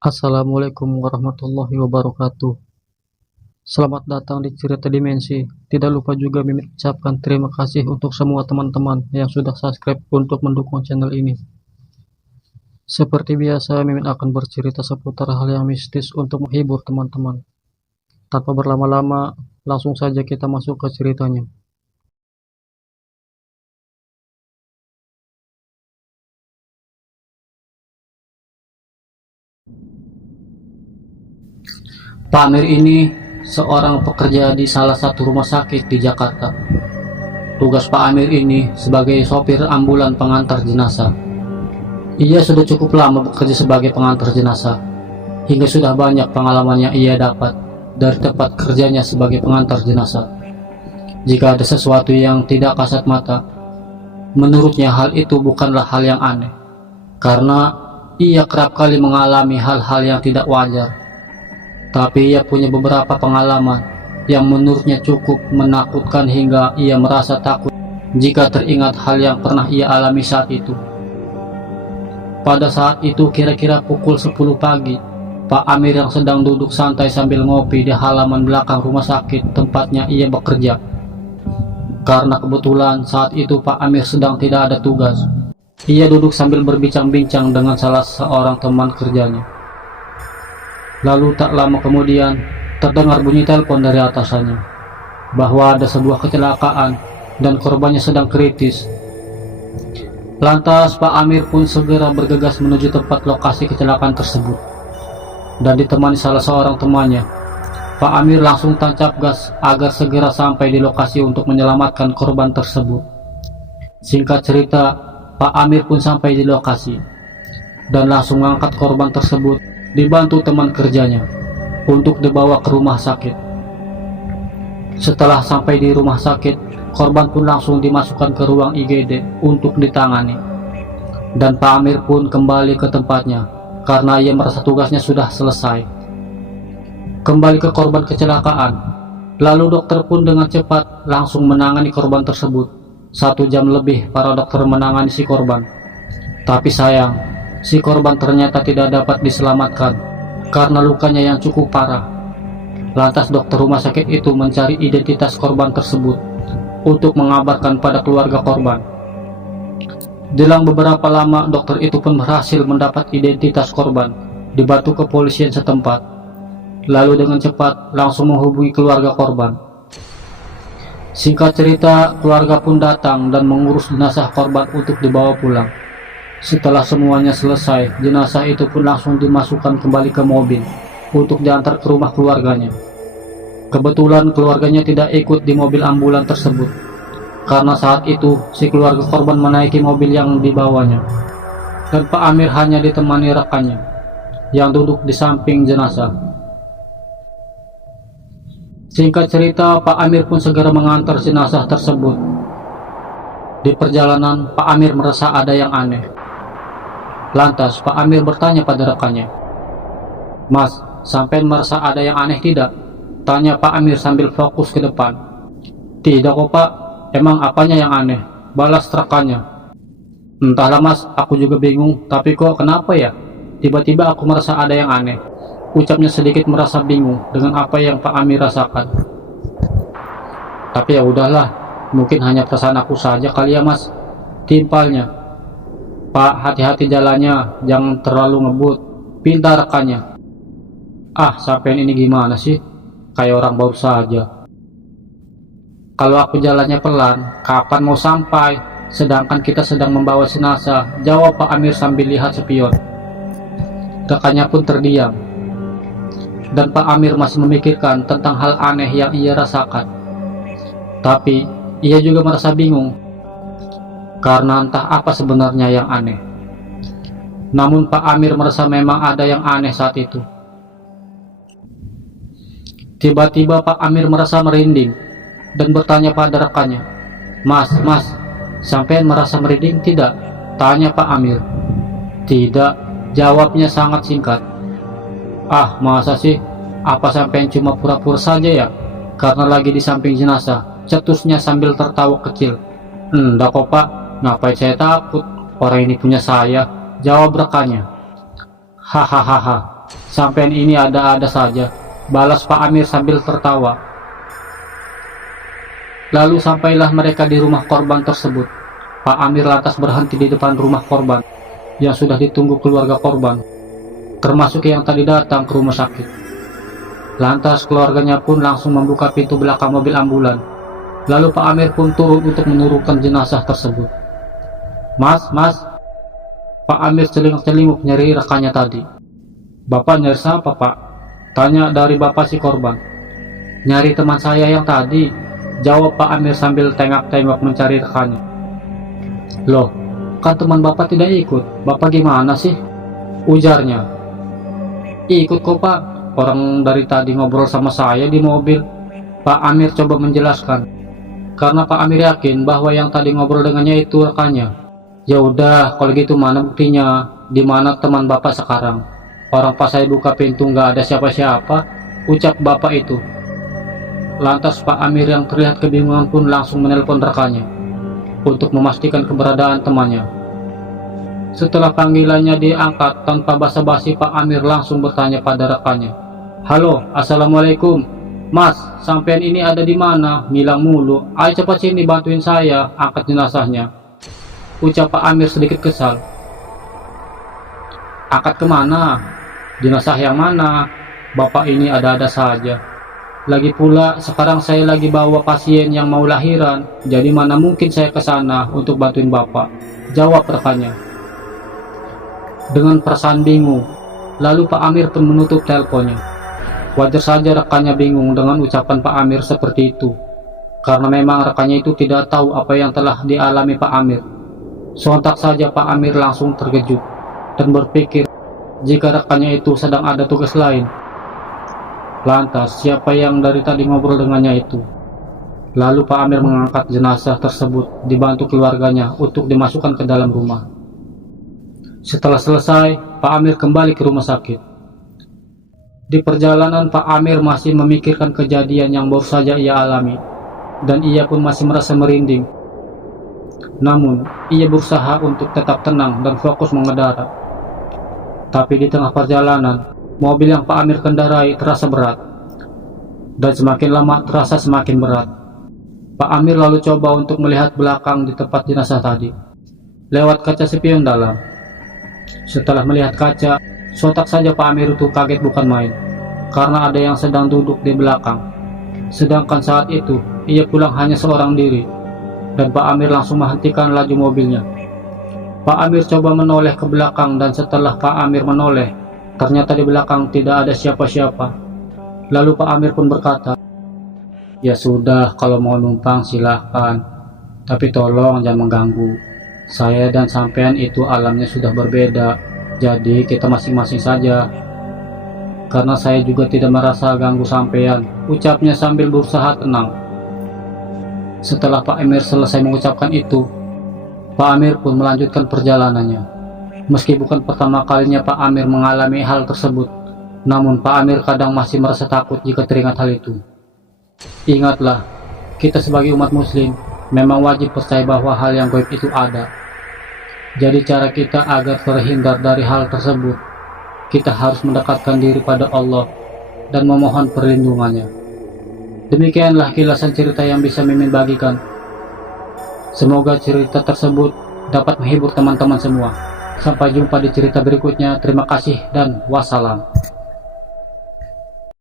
Assalamualaikum warahmatullahi wabarakatuh. Selamat datang di Cerita Dimensi. Tidak lupa juga Mimin ucapkan terima kasih untuk semua teman-teman yang sudah subscribe untuk mendukung channel ini. Seperti biasa, Mimin akan bercerita seputar hal yang mistis untuk menghibur teman-teman. Tanpa berlama-lama, langsung saja kita masuk ke ceritanya. Pak Amir ini seorang pekerja di salah satu rumah sakit di Jakarta. Tugas Pak Amir ini sebagai sopir ambulan pengantar jenazah. Ia sudah cukup lama bekerja sebagai pengantar jenazah, hingga sudah banyak pengalaman yang ia dapat dari tempat kerjanya sebagai pengantar jenazah. Jika ada sesuatu yang tidak kasat mata, menurutnya hal itu bukanlah hal yang aneh, karena ia kerap kali mengalami hal-hal yang tidak wajar. Tapi ia punya beberapa pengalaman yang menurutnya cukup menakutkan hingga ia merasa takut jika teringat hal yang pernah ia alami saat itu. Pada saat itu kira-kira pukul 10 pagi, Pak Amir yang sedang duduk santai sambil ngopi di halaman belakang rumah sakit tempatnya ia bekerja. Karena kebetulan saat itu Pak Amir sedang tidak ada tugas, ia duduk sambil berbincang-bincang dengan salah seorang teman kerjanya. Lalu tak lama kemudian terdengar bunyi telepon dari atasannya bahwa ada sebuah kecelakaan dan korbannya sedang kritis. Lantas Pak Amir pun segera bergegas menuju tempat lokasi kecelakaan tersebut dan ditemani salah seorang temannya. Pak Amir langsung tancap gas agar segera sampai di lokasi untuk menyelamatkan korban tersebut. Singkat cerita, Pak Amir pun sampai di lokasi dan langsung mengangkat korban tersebut dibantu teman kerjanya untuk dibawa ke rumah sakit. Setelah sampai di rumah sakit, korban pun langsung dimasukkan ke ruang IGD untuk ditangani. Dan Pak Amir pun kembali ke tempatnya karena ia merasa tugasnya sudah selesai. Kembali ke korban kecelakaan, lalu dokter pun dengan cepat langsung menangani korban tersebut. 1 jam lebih para dokter menangani si korban. Tapi sayang, si korban ternyata tidak dapat diselamatkan karena lukanya yang cukup parah. Lantas dokter rumah sakit itu mencari identitas korban tersebut untuk mengabarkan pada keluarga korban. Dalam beberapa lama, dokter itu pun berhasil mendapat identitas korban, dibantu kepolisian setempat. Lalu dengan cepat langsung menghubungi keluarga korban. Singkat cerita, keluarga pun datang dan mengurus jenazah korban untuk dibawa pulang. Setelah semuanya selesai, jenazah itu pun langsung dimasukkan kembali ke mobil untuk diantar ke rumah keluarganya. Kebetulan keluarganya tidak ikut di mobil ambulan tersebut, karena saat itu si keluarga korban menaiki mobil yang dibawanya, dan Pak Amir hanya ditemani rekannya yang duduk di samping jenazah. Singkat cerita, Pak Amir pun segera mengantar jenazah tersebut. Di perjalanan, Pak Amir merasa ada yang aneh. Lantas Pak Amir bertanya pada rekannya, "Mas, sampean merasa ada yang aneh tidak?" Tanya Pak Amir sambil fokus ke depan. "Tidak kok Pak, emang apanya yang aneh?" balas rekannya. "Entahlah Mas, aku juga bingung, tapi kok kenapa ya? Tiba-tiba aku merasa ada yang aneh," ucapnya sedikit merasa bingung dengan apa yang Pak Amir rasakan. "Tapi ya udahlah, mungkin hanya perasaan aku saja kali ya Mas," timpalnya. "Pak, hati-hati jalannya, jangan terlalu ngebut," pinta rekannya. "Ah, sampean ini gimana sih? Kayak orang baru saja. Kalau aku jalannya pelan, kapan mau sampai? Sedangkan kita sedang membawa jenazah," jawab Pak Amir sambil lihat spion. Rekannya pun terdiam, dan Pak Amir masih memikirkan tentang hal aneh yang ia rasakan. Tapi ia juga merasa bingung karena entah apa sebenarnya yang aneh. Namun Pak Amir merasa memang ada yang aneh saat itu. Tiba-tiba Pak Amir merasa merinding dan bertanya pada rekannya, Mas, sampean merasa merinding tidak?" tanya Pak Amir. "Tidak," jawabnya sangat singkat. "Ah, masa sih? Apa sampean cuma pura-pura saja ya? Karena lagi di samping jenazah," cetusnya sambil tertawa kecil. "Enggak kok Pak, ngapain saya takut, orang ini punya saya," jawab rekannya. "Hahaha, Sampean ini ada-ada saja, balas Pak Amir sambil tertawa. Lalu sampailah mereka di rumah korban tersebut. Pak Amir lantas berhenti di depan rumah korban yang sudah ditunggu keluarga korban, termasuk yang tadi datang ke rumah sakit. Lantas keluarganya pun langsung membuka pintu belakang mobil ambulan. Lalu Pak Amir pun turun untuk menurunkan jenazah tersebut. Mas, Pak Amir celinguk-celinguk nyari rekannya tadi. Bapak nyari siapa, Pak? Tanya dari bapak si korban. Nyari teman saya yang tadi, jawab Pak Amir sambil tengok-tengok mencari rekannya. Loh, kan teman bapak tidak ikut, bapak gimana sih? Ujarnya. Ikut kok, Pak, orang dari tadi ngobrol sama saya di mobil. Pak Amir coba menjelaskan, karena Pak Amir yakin bahwa yang tadi ngobrol dengannya itu rekannya. Ya udah, kalau gitu mana buktinya? Di mana teman bapak sekarang? Orang pas saya buka pintu nggak ada siapa-siapa, ucap bapak itu. Lantas Pak Amir yang terlihat kebingungan pun langsung menelpon rekannya untuk memastikan keberadaan temannya. Setelah panggilannya diangkat, tanpa basa-basi Pak Amir langsung bertanya pada rekannya. Halo, assalamualaikum. Mas, sampean ini ada di mana? Ngilang mulu. Ayo cepat sini bantuin saya angkat jenazahnya, ucap Pak Amir sedikit kesal. Angkat kemana? Jenazah yang mana? Bapak ini ada-ada saja. Lagi pula sekarang saya lagi bawa pasien yang mau lahiran, jadi mana mungkin saya ke sana untuk bantuin bapak, jawab rekannya. Dengan perasaan bingung, lalu Pak Amir pun menutup teleponnya. Wajar saja rekannya bingung dengan ucapan Pak Amir seperti itu, karena memang rekannya itu tidak tahu apa yang telah dialami Pak Amir. Sontak saja Pak Amir langsung terkejut dan berpikir jika rekannya itu sedang ada tugas lain. Lantas siapa yang dari tadi ngobrol dengannya itu? Lalu Pak Amir mengangkat jenazah tersebut dibantu keluarganya untuk dimasukkan ke dalam rumah. Setelah selesai, Pak Amir kembali ke rumah sakit. Di perjalanan Pak Amir masih memikirkan kejadian yang baru saja ia alami, dan ia pun masih merasa merinding. Namun, ia berusaha untuk tetap tenang dan fokus mengendara. Tapi di tengah perjalanan, mobil yang Pak Amir kendarai terasa berat, dan semakin lama terasa semakin berat. Pak Amir lalu coba untuk melihat belakang di tempat jenazah tadi, lewat kaca spion dalam. Setelah melihat kaca, sontak saja Pak Amir itu kaget bukan main, karena ada yang sedang duduk di belakang. Sedangkan saat itu, ia pulang hanya seorang diri, dan Pak Amir langsung menghentikan laju mobilnya. Pak Amir coba menoleh ke belakang, dan setelah Pak Amir menoleh, ternyata di belakang tidak ada siapa-siapa. Lalu Pak Amir pun berkata, ya sudah, kalau mau numpang silahkan, tapi tolong jangan mengganggu. Saya dan sampean itu alamnya sudah berbeda, jadi kita masing-masing saja. Karena saya juga tidak merasa ganggu sampean, ucapnya sambil berusaha tenang. Setelah Pak Amir selesai mengucapkan itu, Pak Amir pun melanjutkan perjalanannya. Meski bukan pertama kalinya Pak Amir mengalami hal tersebut, namun Pak Amir kadang masih merasa takut jika teringat hal itu. Ingatlah, kita sebagai umat muslim memang wajib percaya bahwa hal yang gaib itu ada. Jadi cara kita agar terhindar dari hal tersebut, kita harus mendekatkan diri pada Allah dan memohon perlindungannya. Demikianlah kilasan cerita yang bisa Mimin bagikan. Semoga cerita tersebut dapat menghibur teman-teman semua. Sampai jumpa di cerita berikutnya. Terima kasih dan wassalam.